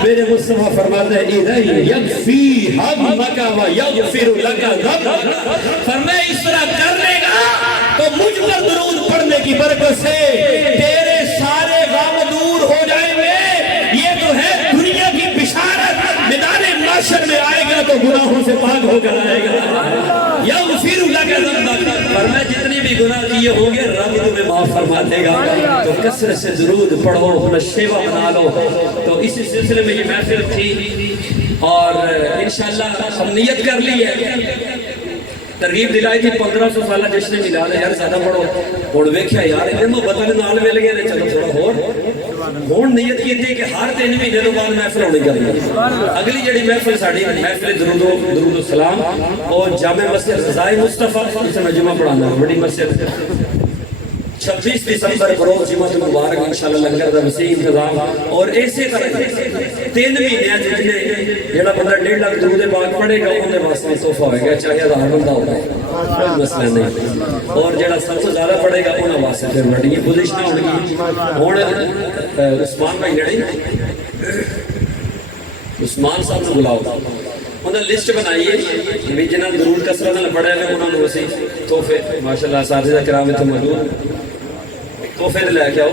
میرے مصطفیٰ فرماتے ہیں اِذَن یکفی ہمک و یغفر لک ذنبک، فرمایا اس طرح کر لے گا تو مجھ پر درود پڑھنے کی برکت سے تیرے سارے غم دور ہو جائیں گے۔ یہ تو ہے دنیا کی بشارت، میدان محشر میں آئے گا تو گناہوں سے پاک ہو کر آئے گا۔ یغفر لک ذنبک، فرمایا جتنے بھی گناہ کیے ہوں گے رب تمہیں معاف فرما دے گا۔ تو کثرت سے درود پڑھو، اپنا شیوا بنا لو۔ تو اسی سلسلے میں یہ محفل تھی اور انشاءاللہ ہم نیت کر لی ہے، ترغیب دلائی تھی 1500 سالہ جشن میلاد ہے، یار زیادہ پڑھو اور ویکھیا یار یہ محبت نال مل گئے نے، چلو تھوڑا ہور نیت کی تھی کہ ہر 3 مہینے تو بعد محفل ہونی کرنی۔ اگلی جڑی محفل ساڈی محفل درود و سلام اور جامع مسجد رضائے مصطفیٰ جس میں جمعہ پڑھانا بڑی مسجد 26 دسمبر بروز جمعہ مبارک انشاءاللہ لنگر دا وسیع انتظام، اور ایسے طرح 3 مہینے جتنے جڑا بندہ 1.5 لاکھ درود پاک پڑھے گا ان کے واسطے تحفہ ہوئے گا، چاہے 1000 بندہ ہوگا کوئی مسئلہ نہیں، اور جڑا سب سے زیادہ پڑھے گا انہاں واسطے پھر بڑی پوزیشن ہونگی۔ ہن عثمان بھائی جڑے عثمان صاحب کو بلاؤ، انہوں نے لسٹ بنائیے بھی جنہاں درود کثرت نال پڑھے گا انہوں نے وسیع تحفے ماشاءاللہ اساتذہ کرام اتنے موجود تحفے لے کے آؤ۔